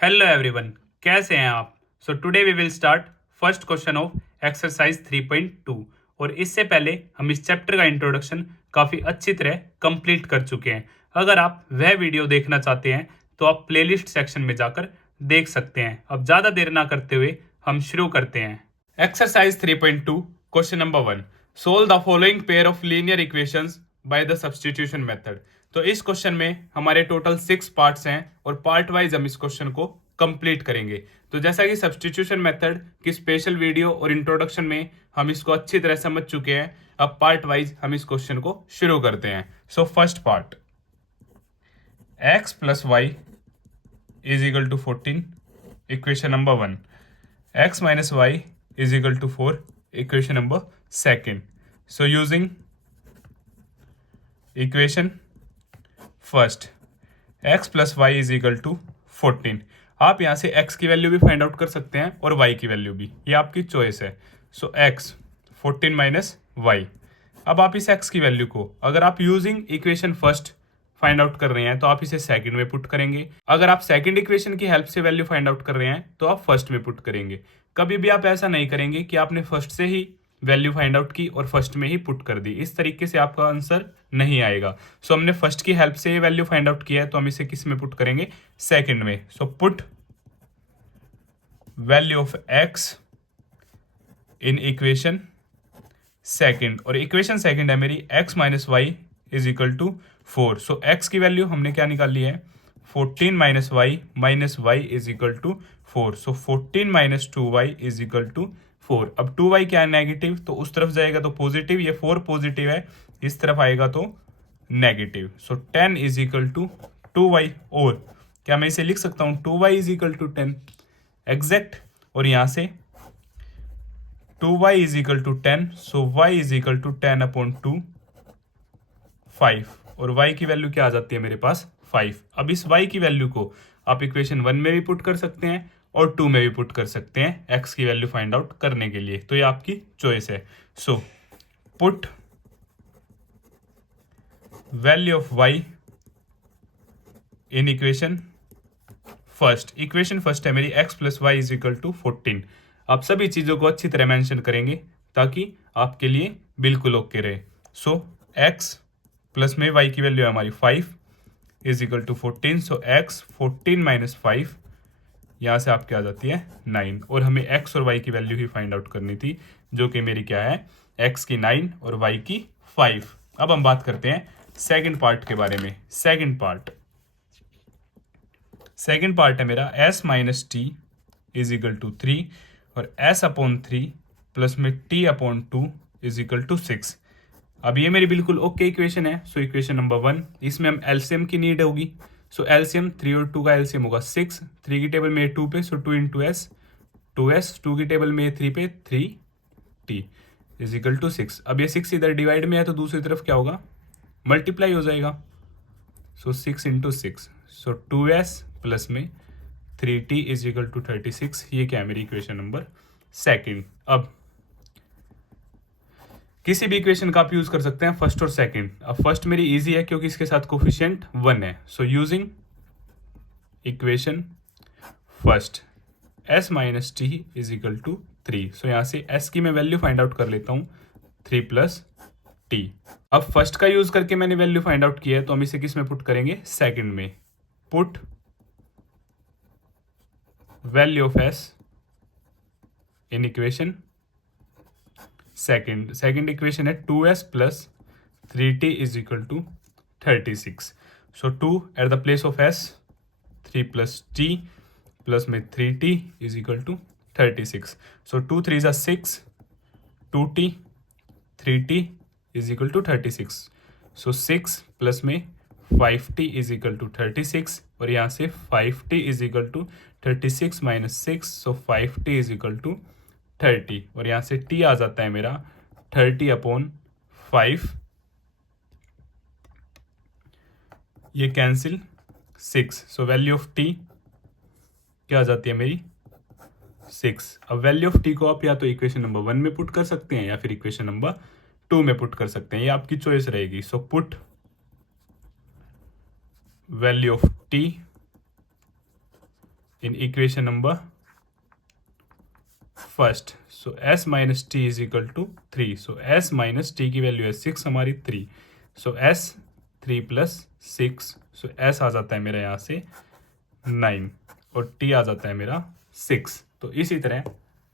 Hello everyone, कैसे हैं आप। So today we will start first question of exercise 3.2। और इससे पहले हम इस चैप्टर का इंट्रोडक्शन काफ़ी अच्छी तरह कंप्लीट कर चुके हैं। अगर आप वह वीडियो देखना चाहते हैं तो आप प्लेलिस्ट सेक्शन में जाकर देख सकते हैं। अब ज़्यादा देर ना करते हुए हम शुरू करते हैं। Exercise 3.2 question number 1, solve the following pair of linear equations by the substitution method. तो इस क्वेश्चन में हमारे टोटल 6 पार्ट्स हैं और पार्ट वाइज हम इस क्वेश्चन को कंप्लीट करेंगे। तो जैसा कि सब्स्टिट्यूशन मेथड की स्पेशल वीडियो और इंट्रोडक्शन में हम इसको अच्छी तरह समझ चुके हैं, अब पार्ट वाइज हम इस क्वेश्चन को शुरू करते हैं। So first part, x plus y is equal to 14, equation number 1। x minus Y is equal to 4, equation number second. So using equation first, x plus y is equal to 14। आप यहाँ से x की value भी find out कर सकते हैं और y की वैल्यू भी, ये आपकी चॉइस है। सो x 14 माइनस वाई। अब आप इस x की वैल्यू को अगर आप using equation first find out कर रहे हैं तो आप इसे सेकंड में पुट करेंगे। अगर आप सेकंड इक्वेशन की हेल्प से वैल्यू फाइंड आउट कर रहे हैं तो आप फर्स्ट में पुट करेंगे। कभी भी आप ऐसा नहीं करेंगे कि आपने फर्स्ट से ही वैल्यू फाइंड आउट की और फर्स्ट में ही पुट कर दी, इस तरीके से आपका आंसर नहीं आएगा। सो हमने फर्स्ट की हेल्प से ये वैल्यू फाइंड आउट किया है तो हम इसे किस में पुट करेंगे, सेकंड में। So put value of x in equation second, और इक्वेशन सेकंड है मेरी x minus Y is equal to 4। So x की वैल्यू हमने क्या निकाल ली है, 14 minus Y is equal to 4। So 14 minus 2y is equal to 4। अब 2y क्या है, नेगेटिव, तो उस तरफ जाएगा तो पॉजिटिव, ये 4 पॉजिटिव है, इस तरफ आएगा तो negative. So 10 is equal to 2y, और क्या मैं इसे लिख सकता हूँ 2y is equal to 10 exact, और यहाँ से 2y is equal to 10। So y is equal to 10 upon 2, 5, और y की वैल्यू क्या आ जाती है मेरे पास, 5। अब इस y की वैल्यू को आप इक्वेशन 1 में भी पुट कर सकते हैं और 2 में भी पुट कर सकते हैं x की वैल्यू फाइंड आउट करने के लिए, तो ये आपकी चॉइस है। So put value of y in equation first. Equation first है मेरी x plus y is equal to 14। आप सभी चीज़ों को अच्छी तरह मेंशन करेंगे ताकि आपके लिए बिल्कुल ओके रहे। सो x प्लस में y की वैल्यू है हमारी 5 is equal to 14। So x 14 minus 5, यहाँ से आपके आ जाती है 9, और हमें x और y की वैल्यू ही फाइंड आउट करनी थी, जो कि मेरी क्या है, x की 9 और y की 5। अब हम बात करते हैं सेकेंड पार्ट के बारे में। सेकेंड पार्ट है मेरा s minus T is equal to 3 और s अपॉन 3 प्लस में t upon 2 is equal to 6। अब ये मेरी बिल्कुल ओके इक्वेशन है। सो इक्वेशन नंबर 1, इसमें हम एलसीएम की नीड होगी। सो एलसीएम 3 और 2 का एलसीएम होगा 6, 3 की टेबल में 2 पे, सो 2 इंटू एस, 2s, 2 की टेबल में 3 पे, 3t इज इक्वल टू 6। अब ये 6 इधर डिवाइड में है तो दूसरी तरफ क्या होगा, मल्टीप्लाई हो जाएगा। सो 6 इंटू 6, सो 2s प्लस में 3t इज इक्वल टू 36। ये क्या है मेरी इक्वेशन नंबर सेकेंड। अब किसी भी इक्वेशन का आप यूज कर सकते हैं फर्स्ट और सेकंड। अब फर्स्ट मेरी इजी है क्योंकि इसके साथ कोफिशिएंट 1 है। So using equation first, s minus T is equal to 3। So यहाँ से s की मैं वैल्यू फाइंड आउट कर लेता हूँ 3 प्लस टी। अब फर्स्ट का यूज करके मैंने वैल्यू फाइंड आउट किया है तो हम इसे किस में पुट करेंगे, सेकंड में। Put value of s in equation second equation है 2s plus 3t is equal to 36। So 2 at the place of s, 3 plus t plus में 3t is equal to 36। So 2 3 ज़ा 6, 2t, 3t is equal to 36। So 6 plus में 5t is equal to 36, और यहाँ से 5t is equal to 36 minus 6, so 5t is equal to 30, और यहाँ से t आ जाता है मेरा 30 अपॉन 5, ये cancel 6। So value of t क्या आ जाती है मेरी 6। अब वैल्यू ऑफ t को आप या तो इक्वेशन नंबर 1 में पुट कर सकते हैं या फिर इक्वेशन नंबर 2 में पुट कर सकते हैं, ये आपकी चॉइस रहेगी। So put value of t in equation number first. So s minus T is equal to 3। So s minus T की वैल्यू है 6 हमारी 3। So s 3 plus 6। So s आ जाता है मेरा यहाँ से 9 और t आ जाता है मेरा 6। तो इसी तरह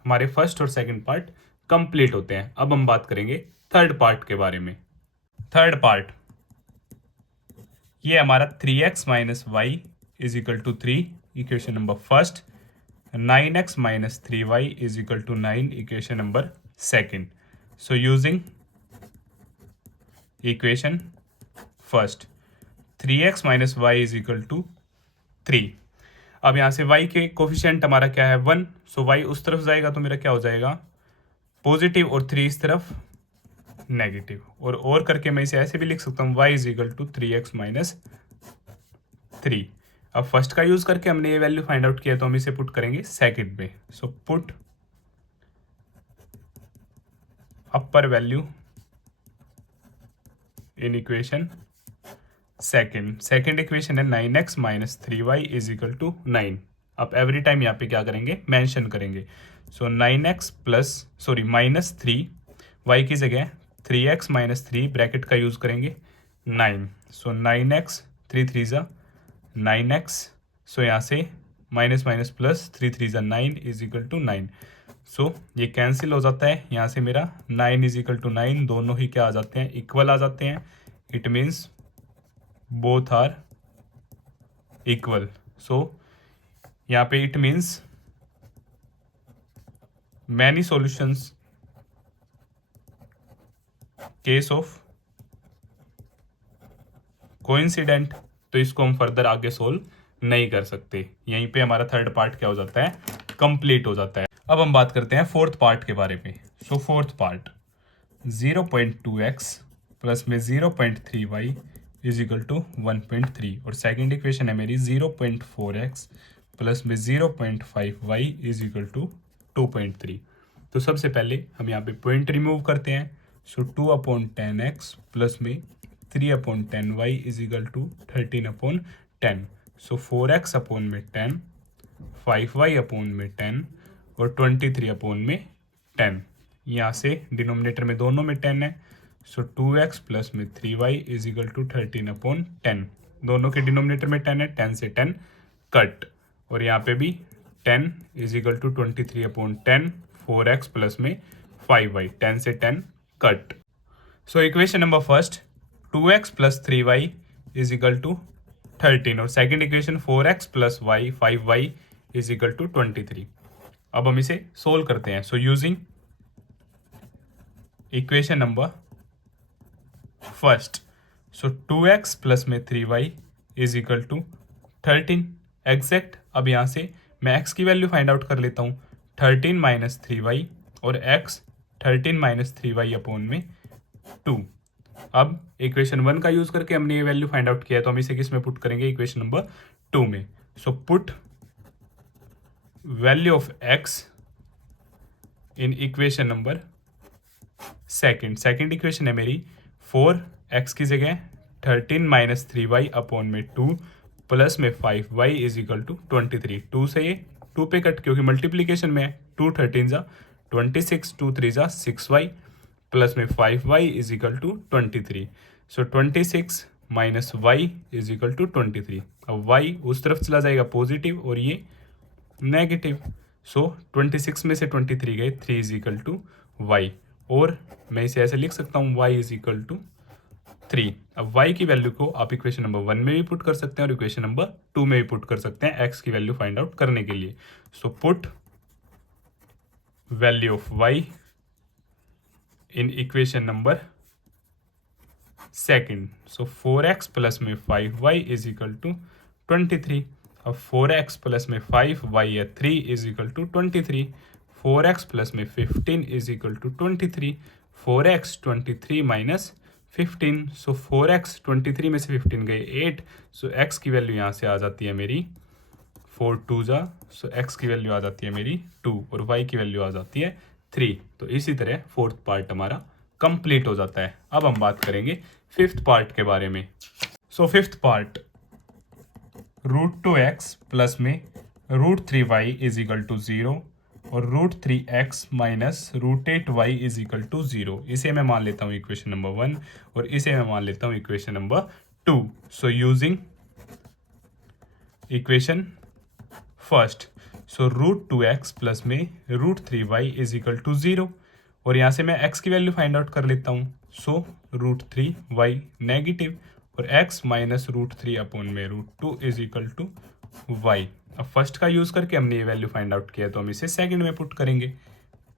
हमारे फर्स्ट और सेकंड पार्ट कंप्लीट होते हैं। अब हम बात करेंगे थर्ड पार्ट के बारे में। थर्ड पार्ट ये हमारा 3x minus Y is equal to 3 equation number first. 9x minus 3y is equal to 9 equation number second. So using equation first 3x minus Y is equal to 3। अब यहाँ से y के coefficient हमारा क्या है 1। सो y उस तरफ जाएगा तो मेरा क्या हो जाएगा पॉजिटिव और 3 इस तरफ नेगेटिव। और करके मैं इसे ऐसे भी लिख सकता हूँ y is equal to 3x minus 3। अब फर्स्ट का यूज करके हमने ये वैल्यू फाइंड आउट किया तो हम इसे पुट करेंगे सेकंड में। So put upper value in equation second equation है 9x minus 3y is equal to 9। अब एवरी टाइम यहाँ पे क्या करेंगे मेंशन करेंगे। सो 9x plus sorry minus 3 y की जगह 3x माइनस 3 ब्रैकेट का यूज करेंगे 9। सो 9x 3 3 ज़ा 9x। सो यहाँ से माइनस माइनस प्लस 3 3 ज़ा 9 इज इक्वल टू 9। सो ये कैंसिल हो जाता है यहाँ से मेरा 9 इज इक्वल टू 9 दोनों ही क्या आ जाते हैं इक्वल आ जाते हैं। It means both are equal. So यहाँ पे it means many solutions case of coincident. तो इसको हम फर्दर आगे सोल्व नहीं कर सकते। यहीं पे हमारा थर्ड पार्ट क्या हो जाता है कंप्लीट हो जाता है। अब हम बात करते हैं फोर्थ पार्ट के बारे में। सो फोर्थ पार्ट 0.2x प्लस में 0.3y इज इक्वल टू 1.3 और सेकेंड इक्वेशन है मेरी 0.4x प्लस में 0.5y इज इक्वल टू 2.3। तो सबसे पहले हम यहाँ पे पॉइंट रिमूव करते हैं। सो 2/10x प्लस में 3/10y is equal to 13/10। So 4x upon में 10, 5y अपॉन में 10 और 23/10। यहाँ से डिनोमिनेटर में दोनों में 10 है। सो 2x प्लस में 3y इज इक्वल टू 13/10। दोनों के डिनोमिनेटर में 10 है, 10 से 10 कट और यहाँ पे भी 10 is equal to 23/10। 4x plus में 5y 10 से 10 cut. So equation number first 2x plus 3y is equal to 13 और second equation 4x plus y 5y is equal to 23। अब हम इसे सोल्व करते हैं। So using equation number first. So 2x plus में 3y is equal to 13 exact. अब यहाँ से मैं x की वैल्यू फाइंड आउट कर लेता हूँ 13 माइनस 3y और x 13 माइनस 3y अपॉन में 2। अब इक्वेशन 1 का यूज करके हमने ये वैल्यू फाइंड आउट किया तो हम इसे किस में पुट करेंगे इक्वेशन नंबर 2 में। So put value of x in equation number second equation है मेरी 4x की जगह 13 माइनस 3y अपॉन में 2 प्लस में 5y इज इक्वल टू 23। 2 से ये 2 पे कट क्योंकि मल्टीप्लीकेशन में है। 2 13 जा 26, 2 3 जा 6y प्लस में 5y is equal to 23। So 26 minus y is equal to 23। अब y उस तरफ चला जाएगा पॉजिटिव और ये नेगेटिव। सो 26 में से 23 गए 3 इज इक्वल टू y और मैं इसे ऐसे लिख सकता हूँ y इज इक्वल टू 3। अब y की वैल्यू को आप इक्वेशन नंबर 1 में भी पुट कर सकते हैं और इक्वेशन नंबर 2 में भी पुट कर सकते हैं x की वैल्यू फाइंड आउट करने के लिए। सो put value of y in equation number second. So 4x plus में 5y इज इक्वल टू 23। अब 4x प्लस में 5y या 3 is equal to 23। 4x plus में 15 is equal to 23। 4x 23 minus 15। So 4x 23 में से 15 गए 8। सो x की value यहाँ से आ जाती है मेरी 4 2 जा। सो x की वैल्यू आ जाती है मेरी 2 और y की वैल्यू आ जाती है 3। तो इसी तरह फोर्थ पार्ट हमारा कंप्लीट हो जाता है। अब हम बात करेंगे फिफ्थ पार्ट के बारे में। So fifth part √2x plus में √3y इज इक्वल टू 0 और √3x minus √8y is equal to 0। इसे मैं मान लेता हूँ इक्वेशन नंबर 1 और इसे मैं मान लेता हूँ equation number 2। So using equation first, so √2x plus में √3y इज इक्वल टू 0 और यहाँ से मैं x की वैल्यू फाइंड आउट कर लेता हूँ। सो √3y नेगेटिव और x माइनस √3 अपॉन में √2 इज इक्वल टू y। अब फर्स्ट का यूज करके हमने ये वैल्यू फाइंड आउट किया तो हम इसे सेकंड में पुट करेंगे।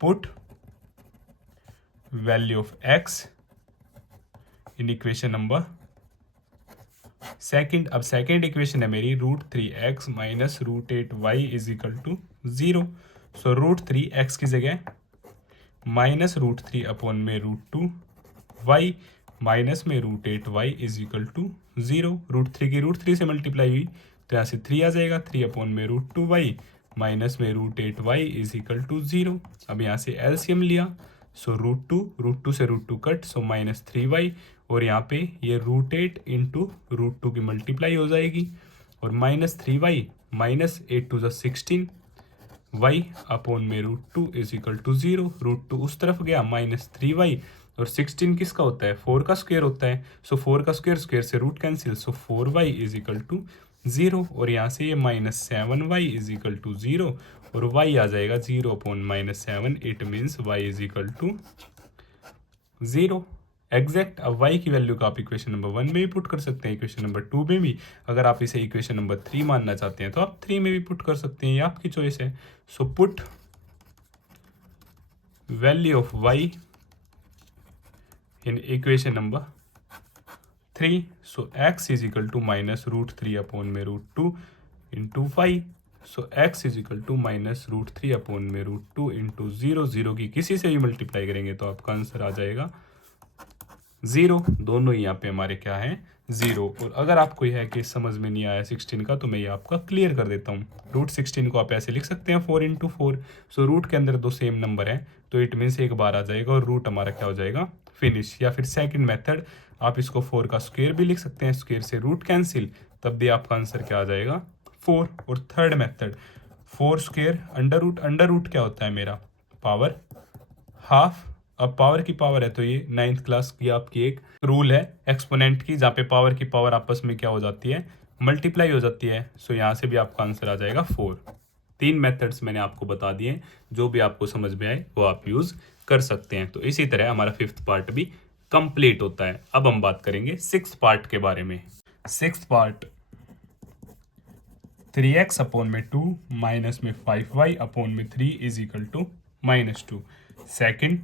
Put value of x in equation number second. अब सेकंड इक्वेशन है मेरी √3x minus √8y is equal to 0। So √3x की जगह माइनस √3 अपॉन में √2y माइनस में √8y इज इक्वल टू 0। √3 की √3 से मल्टीप्लाई हुई तो यहाँ से 3 आ जाएगा, 3 अपॉन में √2y माइनस में √8y इज इक्वल टू 0। अब यहाँ से एलसीएम लिया, सो √2 से √2 कट, सो माइनस 3y और यहाँ पे ये √8 इंटू √2 की मल्टीप्लाई हो जाएगी और minus 3y minus 8 two 16 y upon में √2 इज इक्वल टू 0। √2 उस तरफ गया, माइनस 3y और 16 किसका होता है, 4 का स्क्वायर होता है। सो 4 का स्क्वायर, स्क्वायर से root cancel, so 4y is equal to 0 और यहाँ से ये minus 7y is equal to 0 और y आ जाएगा 0 upon minus 7। It means y is equal to 0 exact. अब y की वैल्यू को आप इक्वेशन नंबर 1 में भी पुट कर सकते हैं, इक्वेशन नंबर 2 में भी। अगर आप इसे इक्वेशन नंबर 3 मानना चाहते हैं तो आप 3 में भी पुट कर सकते हैं, ये आपकी चॉइस है। So put value of y in equation number 3। So x is equal to minus √3 upon में √2 into Y. So x is equal to minus √3 upon में √2 इंटू 0। 0 की किसी से भी मल्टीप्लाई करेंगे तो आपका आंसर आ जाएगा 0। दोनों ही यहाँ पे हमारे क्या है, 0। और अगर आपको यह है कि समझ में नहीं आया 16 का तो मैं ये आपका क्लियर कर देता हूँ। √16 को आप ऐसे लिख सकते हैं 4 इंटू 4। सो रूट के अंदर दो सेम नंबर है तो इट मीन्स एक बार आ जाएगा और रूट हमारा क्या हो जाएगा, फिनिश। या फिर सेकंड मेथड, आप इसको 4 का स्क्वायर भी लिख सकते हैं, स्क्वायर से रूट कैंसिल, तब भी आपका आंसर क्या आ जाएगा 4। और third method 4 square under root क्या होता है मेरा, पावर हाफ। अब पावर की पावर है तो ये 9th क्लास की आपकी एक रूल है एक्सपोनेंट की, जहाँ पे पावर की पावर आपस में क्या हो जाती है, मल्टीप्लाई हो जाती है। सो यहाँ से भी आपका आंसर आ जाएगा 4। 3 मेथड्स मैंने आपको बता दिए, जो भी आपको समझ में आए वो आप यूज कर सकते हैं। तो इसी तरह हमारा 5th पार्ट भी कंप्लीट होता है। अब हम बात करेंगे 6th पार्ट के बारे में। 6th पार्ट 3x अपॉन में 2 माइनस में 5y अपॉन में 3 is equal to -2। Second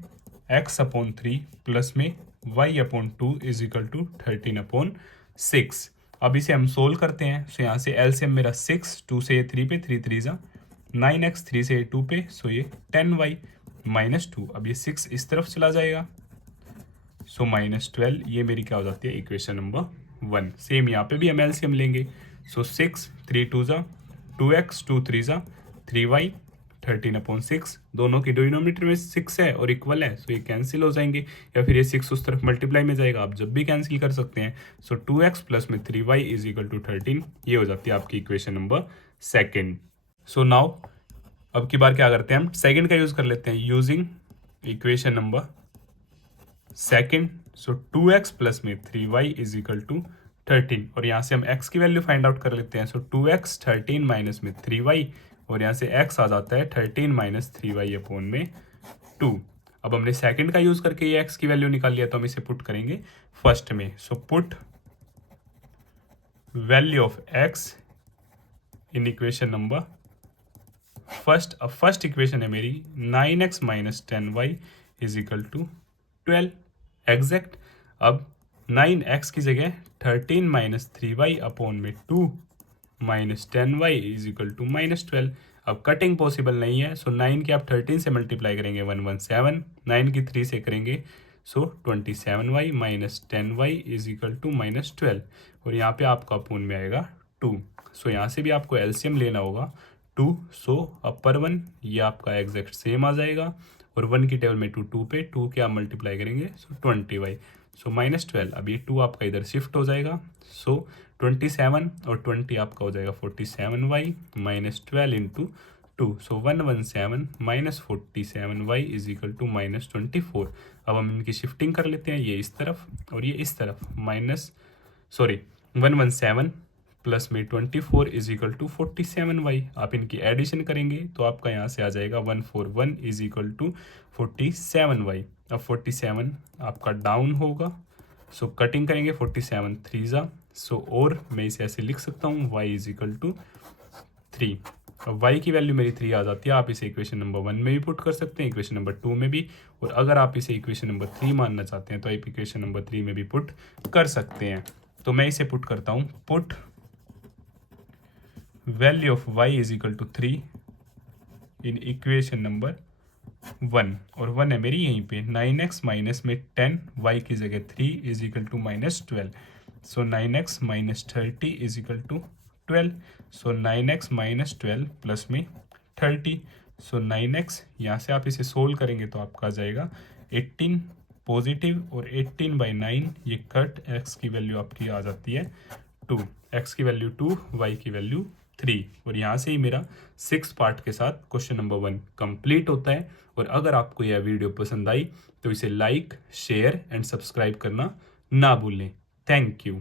x upon 3 plus में y upon 2 is equal to 13 upon 6। अब इसे हम सोल्व करते हैं। सो यहाँ से एलसीएम मेरा 6, 2 से ये 3 पे, 3 3 जा 9x, 3 से ये 2 पे, सो ये 10y माइनस 2। अब ये 6 इस तरफ चला जाएगा, सो -12। ये मेरी क्या हो जाती है, इक्वेशन नंबर 1। सेम यहाँ पे भी हम एलसीएम लेंगे। सो 6, 3 2 जा 2x, 2 3 जा 3y 13 अपॉन 6। दोनों की डिनोमिनेटर में 6 है और इक्वल है, सो ये कैंसिल हो जाएंगे, या फिर ये 6 उस तरफ मल्टीप्लाई में जाएगा, आप जब भी कैंसिल कर सकते हैं। सो 2x प्लस में 3y इज इक्वल टू 13। ये हो जाती है आपकी इक्वेशन नंबर 2। सो नाउ अब की बार क्या करते हैं, हम सेकंड का यूज कर लेते हैं, यूजिंग इक्वेशन नंबर 2। सो 2x प्लस में 3y इज इक्वल टू 13 और यहाँ से हम x की वैल्यू फाइंड आउट कर लेते हैं। सो 2x 13 माइनस में 3y और यहाँ से x आ जाता है 13 माइनस 3y अपॉन में 2। अब हमने सेकंड का यूज करके ये x की वैल्यू निकाल लिया तो हम इसे पुट करेंगे फर्स्ट में। So put value of x in equation number first. अब फर्स्ट इक्वेशन है मेरी 9x minus 10y is equal to 12 exact. अब 9x की जगह 13 माइनस 3y अपॉन में 2 minus 10y is equal to -12। अब कटिंग पॉसिबल नहीं है, सो 9 की आप 13 से मल्टीप्लाई करेंगे 117, 9 की 3 से करेंगे so 27y minus 10y is equal to -12 और यहाँ पे आपका अपोन में आएगा 2। सो यहाँ से भी आपको एलसीएम लेना होगा 2। सो अपर 1 ये आपका एग्जैक्ट सेम आ जाएगा और 1 की टेबल में 2 पे 2 के आप मल्टीप्लाई करेंगे सो 20y सो -12। अब ये 2 आपका इधर शिफ्ट हो जाएगा, सो 27 और 20 आपका हो जाएगा 47y minus 12 into 2, so 117 minus 47y is equal to minus 24। अब हम इनकी शिफ्टिंग कर लेते हैं, ये इस तरफ और ये इस तरफ, 117 प्लस में 24 इज इक्वल टू 47y। आप इनकी एडिशन करेंगे तो आपका यहाँ से आ जाएगा 141 इज इक्वल टू 47y। अब 47 आपका डाउन होगा, सो कटिंग करेंगे 47 3 सो और मैं इसे ऐसे लिख सकता हूँ y इज इक्वल टू 3। अब y की वैल्यू मेरी 3 आ जाती है। आप इसे इक्वेशन नंबर 1 में भी पुट कर सकते हैं, इक्वेशन नंबर 2 में भी, और अगर आप इसे इक्वेशन नंबर 3 मानना चाहते हैं तो आप इक्वेशन नंबर 3 में भी पुट कर सकते हैं। तो मैं इसे पुट करता हूँ, put value of y is equal to 3 in equation number 1, और 1 है मेरी यहीं पे। 9x माइनस में 10 y की जगह 3 is equal to minus 12, so 9x minus 30 is equal to 12, so 9x minus 12 plus में 30, सो 9x यहाँ से आप इसे सोल्व करेंगे तो आपका आ जाएगा 18 पॉजिटिव, और 18/9 ये कट, x की वैल्यू आपकी आ जाती है 2, x की वैल्यू 2, y की वैल्यू 3, और यहाँ से ही मेरा 6 पार्ट के साथ क्वेश्चन नंबर 1 कंप्लीट होता है। और अगर आपको यह वीडियो पसंद आई तो इसे लाइक, शेयर एंड सब्सक्राइब करना ना भूलें। Thank you.